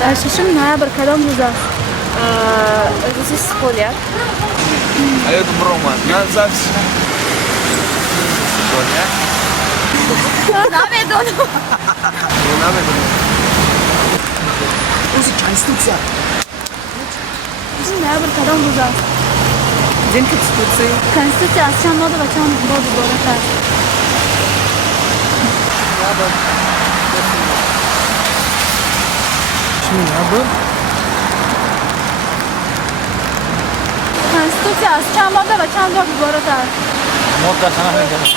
ششم نوامبر کدام روز است؟ روز سپولیت. آیا تو برومان؟ نه زاکس. سپولیت. نمیدونم. نمیدونم. روز کنستیتوسیا. ششم نوامبر کدام روز است؟ День Конституции. کنستیتوسیا از چند ماده و چند باب عبارت است؟ کنستیتوسیا از چند ماده و چند باب عبارت است؟ مدت نمیدونم.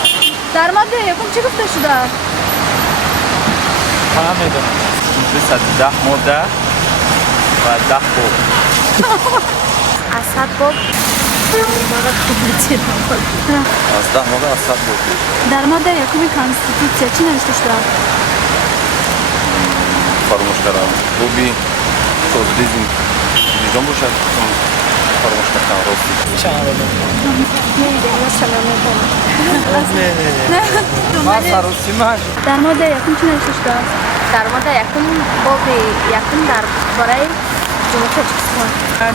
در ماده یکم چی گفته شده است؟ نمیدونم. 10 ماده و 10 باب. از 100 باب عبارت کامپلیتی از 10 ماده از 100 باب. در ماده یکم کنستیتوسیا چی نوشته شده است؟ فراموش کردم. بابی سوسیالیسم دیجان باشد. فراموش کردم راستی. ما سروسیمش. در ماده یکم چی نوشته شده است؟ در مورد یکم باب یکم درباره جمهوری تاجیکستان.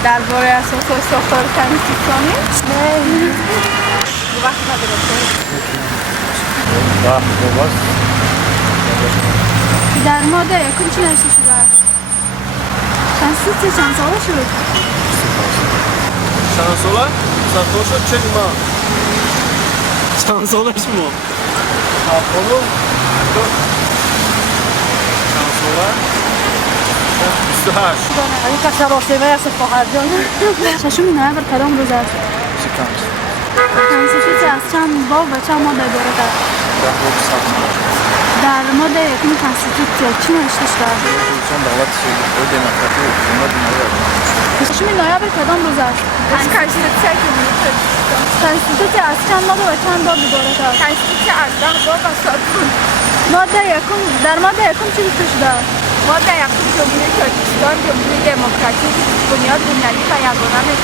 درباره اساس و ساختار کنستیتوسیونی؟ وقت ندارم. 10 باب است. در ماده یکم چی نوشته شده است؟ کنستیتوسیا چند ساله شد؟ چند ساله؟ سال شد چه نیما؟ چند سالش ما؟ خانم؟ چند ساله؟ 28. این کسی راسته است فقط جان. ششم نوامبر کدام روز است؟ سکانس. کنستیتوسیا از چند باب و چند ماده عبارت است؟ 10 باب 100 ماده. در ماده یکم کنستیتوسیا چی نوشته شده است؟ چون دولت سوئیس دموکراتی و حکومت نوید. ششم نوامبر کدام روز است؟ از کنستیتوسیا جمهوری تاجیکستان. کنستیتوسیا از چند ماده و چند باب عبارت است؟ کنستیتوسیا از 10 باب و 100 باب. ماده یکم در ماده یکم چی گفته شده است؟ ماده یکم جمهوری تاجیکستان جمهوری دموکراتیک بنیاد بنیادی و یگانه